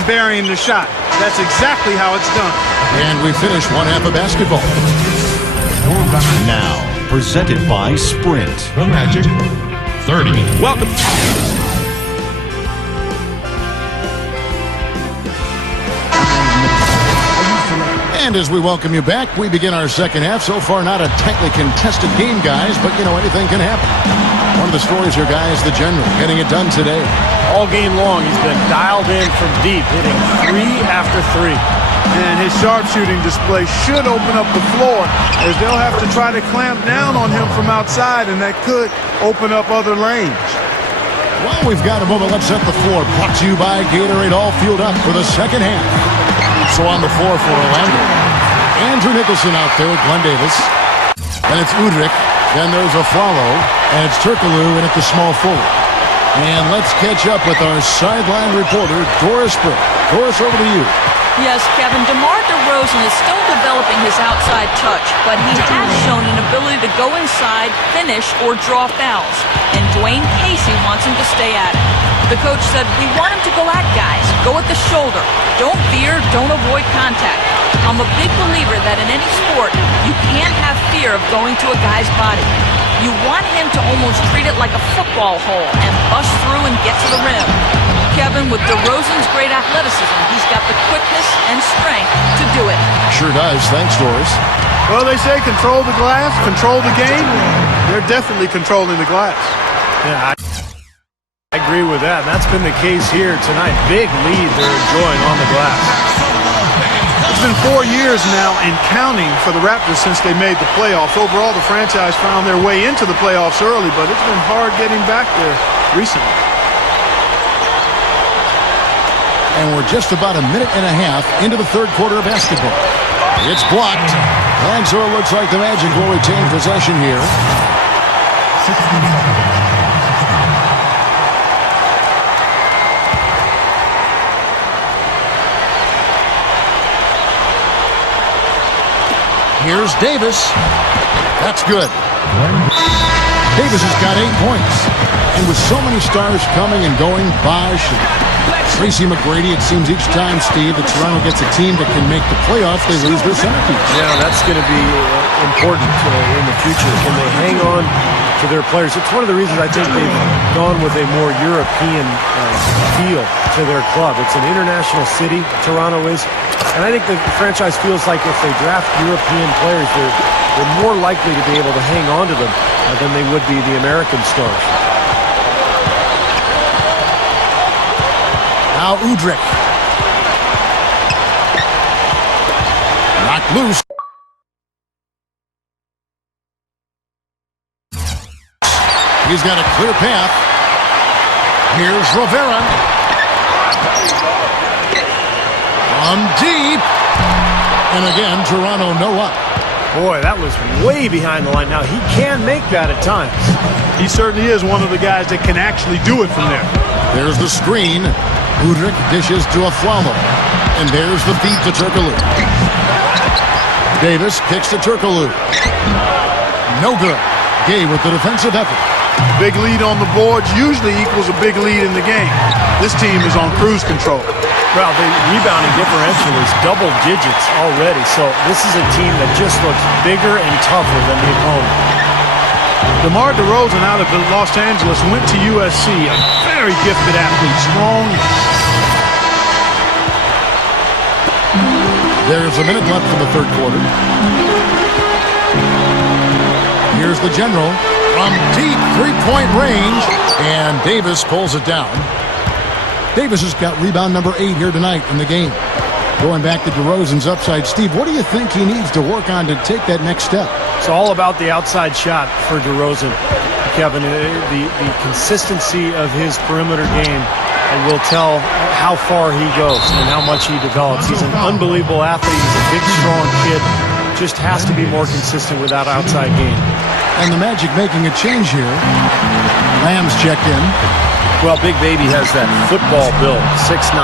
and burying the shot. That's exactly how it's done. And we finish one half of basketball. Now, presented by Sprint. The Magic 30. Welcome. And as we welcome you back, we begin our second half. So far, not a tightly contested game, guys, but, you know, anything can happen. One of the stories here, guys, the General, getting it done today. All game long, he's been dialed in from deep, hitting 3 after 3. And his sharpshooting display should open up the floor, as they'll have to try to clamp down on him from outside, and that could open up other lanes. Well, we've got a moment. Let's set the floor. Brought to you by Gatorade, all fueled up for the second half. So on the floor for Orlando, Andrew Nicholson out there, Glenn Davis. And it's Udrih. Then there's a follow, and it's Turkoglu in at the small forward. And let's catch up with our sideline reporter, Doris Burke. Doris, over to you. Yes, Kevin, DeMar DeRozan is still developing his outside touch, but he has shown an ability to go inside, finish, or draw fouls. And Dwayne Casey wants him to stay at it. The coach said, we want him to go at guys, go at the shoulder. Don't fear, don't avoid contact. I'm a big believer that in any sport, you can't have fear of going to a guy's body. You want him to almost treat it like a football hole and bust through and get to the rim. Kevin, with DeRozan's great athleticism, he's got the quickness and strength to do it. Sure does. Thanks, Doris. Well, they say control the glass, control the game. They're definitely controlling the glass. Yeah, I agree with that. That's been the case here tonight. Big lead they're enjoying on the glass. It's been 4 years now and counting for the Raptors since they made the playoffs. Overall, the franchise found their way into the playoffs early, but it's been hard getting back there recently. And we're just about a minute and a half into the third quarter of basketball. It's blocked. And so it looks like the Magic will retain possession here. Here's Davis. That's good. Davis has got 8 points. And with so many stars coming and going, Bosh and Tracy McGrady, it seems each time, Steve, that Toronto gets a team that can make the playoffs, they lose their centerpiece. Yeah, that's going to be important in the future. Can they hang on to their players? It's one of the reasons I think they've gone with a more European feel to their club. It's an international city, Toronto is. And I think the franchise feels like if they draft European players, they're more likely to be able to hang on to them than they would be the American stars. Now Udrih. Knocked loose. He's got a clear path. Here's Rivera. From deep. And again, Toronto no up. Boy, that was way behind the line. Now, he can make that at times. He certainly is one of the guys that can actually do it from there. There's the screen. Udrih dishes to Afflalo. And there's the feed to Turkoglu. Davis kicks to Turkoglu. No good. Gay with the defensive effort. Big lead on the boards usually equals a big lead in the game. This team is on cruise control. Well, the rebounding differential is double digits already, so this is a team that just looks bigger and tougher than the opponent. DeMar DeRozan out of Los Angeles went to USC, a very gifted athlete, strong. There's a minute left in the third quarter. Here's the General from deep three-point range, and Davis pulls it down. Davis has got rebound number 8 here tonight in the game. Going back to DeRozan's upside, Steve, what do you think he needs to work on to take that next step? It's all about the outside shot for DeRozan, Kevin. The consistency of his perimeter game will tell how far he goes and how much he develops. He's an unbelievable athlete. He's a big, strong kid. Just has to be more consistent with that outside game. And the Magic making a change here. Lamb's checked in. Well, Big Baby has that football build, 6'9",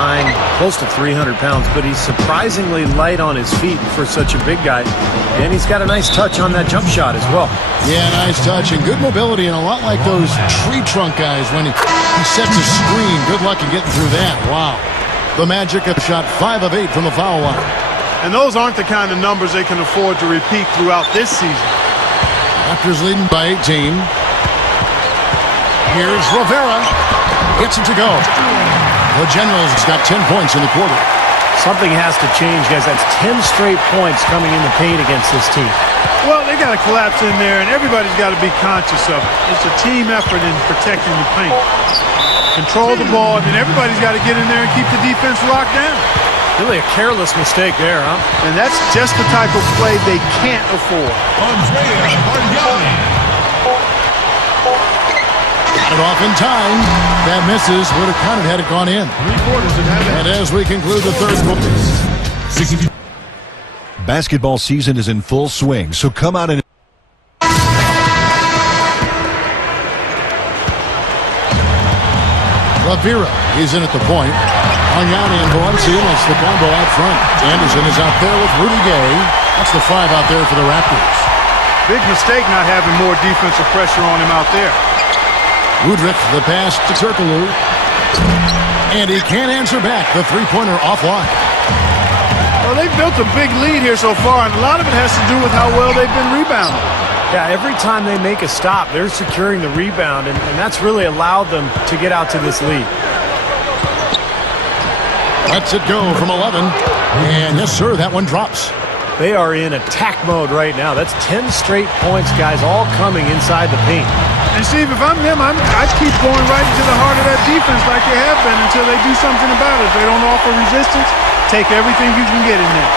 close to 300 pounds, but he's surprisingly light on his feet for such a big guy, and he's got a nice touch on that jump shot as well. Yeah, nice touch and good mobility, and a lot like those tree trunk guys when he sets a screen. Good luck in getting through that. Wow. The Magic have shot 5 of 8 from the foul line. And those aren't the kind of numbers they can afford to repeat throughout this season. Raptors leading by 18. Here's Rivera. Gets it to go. The Generals got 10 points in the quarter. Something has to change, guys. That's 10 straight points coming in the paint against this team. Well, they got to collapse in there, and everybody's got to be conscious of it. It's a team effort in protecting the paint. Control the ball, and then everybody's got to get in there and keep the defense locked down. Really a careless mistake there, huh? And that's just the type of play they can't afford. Andrea Bargnani. Got it off in time. That misses. Would have counted had it gone in. 3/4 it had And as we conclude the third quarter. 62. Basketball season is in full swing, so come out and Rivera is in at the point. Bargnani and Valanciunas the combo out front. Anderson is out there with Rudy Gay. That's the 5 out there for the Raptors. Big mistake not having more defensive pressure on him out there. Woodruff the pass to Turkoglu. And he can't answer back. The three-pointer offline. Well, they've built a big lead here so far, and a lot of it has to do with how well they've been rebounding. Yeah, every time they make a stop, they're securing the rebound, and that's really allowed them to get out to this lead. Lets it go from 11. And yes, sir, that one drops. They are in attack mode right now. That's 10 straight points, guys, all coming inside the paint. And Steve, if I'm them, I'd keep going right into the heart of that defense like they have been until they do something about it. If they don't offer resistance, take everything you can get in there.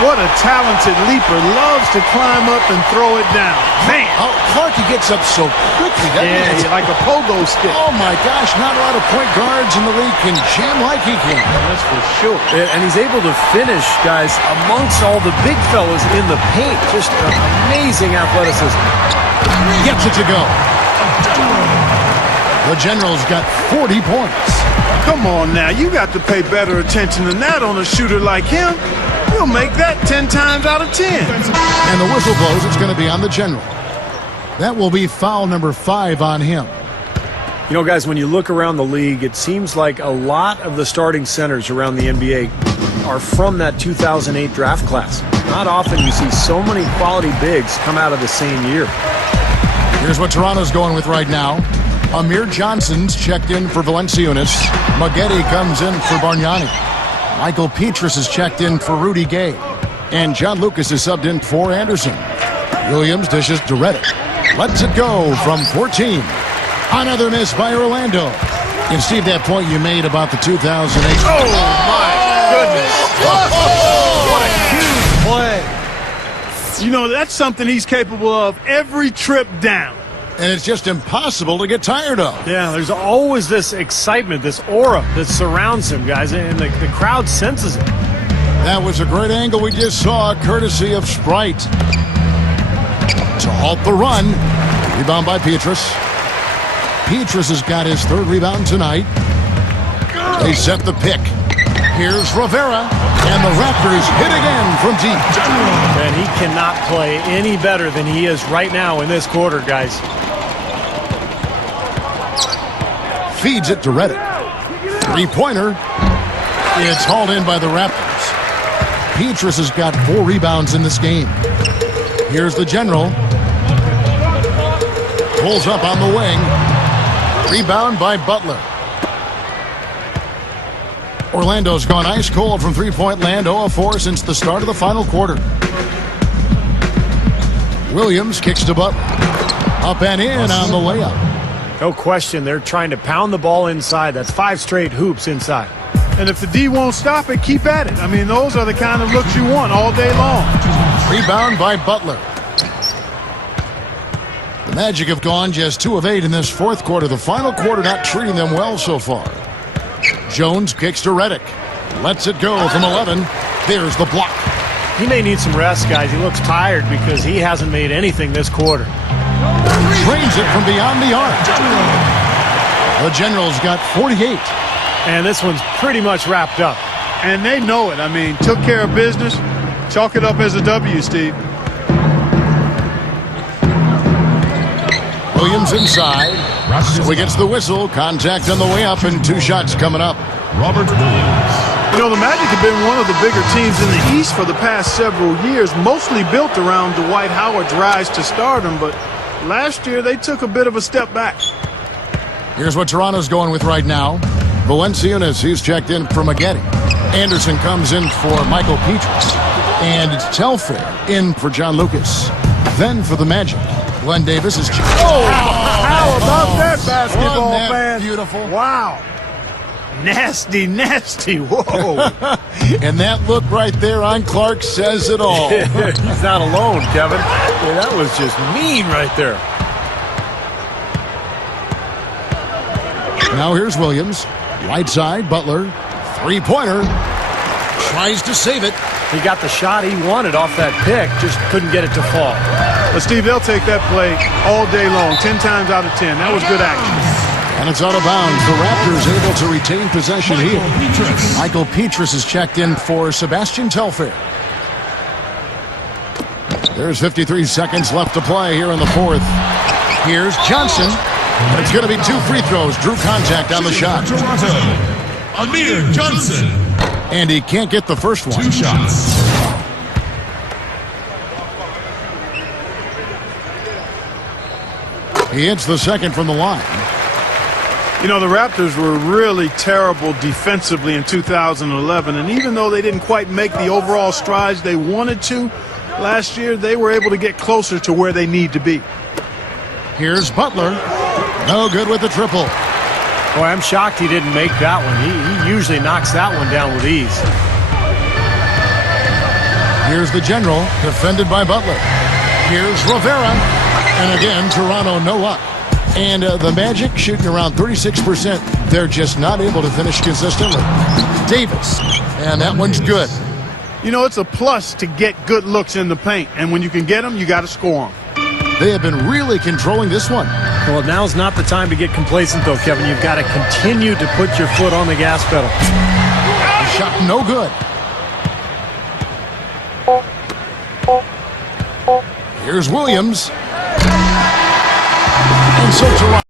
What a talented leaper. Loves to climb up and throw it down. Man! Oh, Clark, he gets up so quickly, doesn't Yeah, he? like a pogo stick. Oh, my gosh, not a lot of point guards in the league can jam like he can. That's for sure. And he's able to finish, guys, amongst all the big fellas in the paint. Just amazing athleticism. Gets it to go. The Generals got 40 points. Come on now. You got to pay better attention than that on a shooter like him. He'll make that 10 times out of 10. And the whistle blows. It's going to be on the General. That will be foul number 5 on him. You know, guys, when you look around the league, it seems like a lot of the starting centers around the NBA are from that 2008 draft class. Not often you see so many quality bigs come out of the same year. Here's what Toronto's going with right now. Amir Johnson's checked in for Valanciunas. Maggette comes in for Bargnani. Michael Petrus is checked in for Rudy Gay. And John Lucas is subbed in for Anderson. Williams dishes to Redick. Lets it go from 14. Another miss by Orlando. And Steve, that point you made about the 2008. Oh, my goodness. What a huge play. You know, that's something he's capable of every trip down. And it's just impossible to get tired of. Yeah, there's always this excitement, this aura that surrounds him, guys, and the crowd senses it. That was a great angle we just saw, courtesy of Sprite. To halt the run. Rebound by Petrus. Petrus has got his 3rd rebound tonight. They set the pick. Here's Rivera. And the Raptors hit again from deep. And he cannot play any better than he is right now in this quarter, guys. Feeds it to Redick. Three-pointer. It's hauled in by the Raptors. Petrus has got 4 rebounds in this game. Here's the General. Pulls up on the wing. Rebound by Butler. Orlando's gone ice cold from three-point land, 0 of 4 since the start of the final quarter. Williams kicks to Butler. Up and in on the layup. No question, they're trying to pound the ball inside. That's 5 straight hoops inside. And if the D won't stop it, keep at it. I mean, those are the kind of looks you want all day long. Rebound by Butler. The Magic have gone just 2 of 8 in this 4th quarter. The final quarter not treating them well so far. Jones kicks to Redick. Lets it go from 11. There's the block. He may need some rest, guys. He looks tired because he hasn't made anything this quarter. Trains it from beyond the arc. The Generals got 48. And this one's pretty much wrapped up. And they know it. I mean, took care of business. Chalk it up as a W, Steve. Williams inside. So he gets the whistle. Contact on the way up and 2 shots coming up. Robert Williams. You know, the Magic have been one of the bigger teams in the East for the past several years, mostly built around Dwight Howard's rise to stardom, but last year they took a bit of a step back. Here's what Toronto's going with right now. Valanciunas, he's checked in for Maggette. Anderson comes in for Michael Petras. And Telfair in for John Lucas. Then for the Magic, Glenn Davis is... Oh, how about that basketball, Wasn't that man? beautiful? Wow. Nasty, nasty. Whoa. And that look right there on Clark says it all. He's not alone, Kevin. Yeah, that was just mean right there. Now here's Williams. Right side, Butler. Three-pointer. Tries to save it. He got the shot he wanted off that pick, just couldn't get it to fall. But Steve, they'll take that play all day long, 10 times out of 10. That was good action. And it's out of bounds. The Raptors able to retain possession here. Michael Petras is checked in for Sebastian Telfair. There's 53 seconds left to play here in the fourth. Here's Johnson. And it's going to be 2 free throws. Drew contact on the shot. Toronto, Amir Johnson. And he can't get the first one. 2 shots. He hits the second from the line. You know, the Raptors were really terrible defensively in 2011, and even though they didn't quite make the overall strides they wanted to last year, they were able to get closer to where they need to be. Here's Butler. No good with the triple. Boy, I'm shocked he didn't make that one. He usually knocks that one down with ease. Here's the general, defended by Butler. Here's Rivera. And again, Toronto no up. And the Magic shooting around 36%. They're just not able to finish consistently. Davis. And that one's good. You know, it's a plus to get good looks in the paint, and when you can get them, you got to score them. They have been really controlling this one. Well, now's not the time to get complacent, though, Kevin. You've got to continue to put your foot on the gas pedal. Shot no good. Here's Williams. And so Toronto.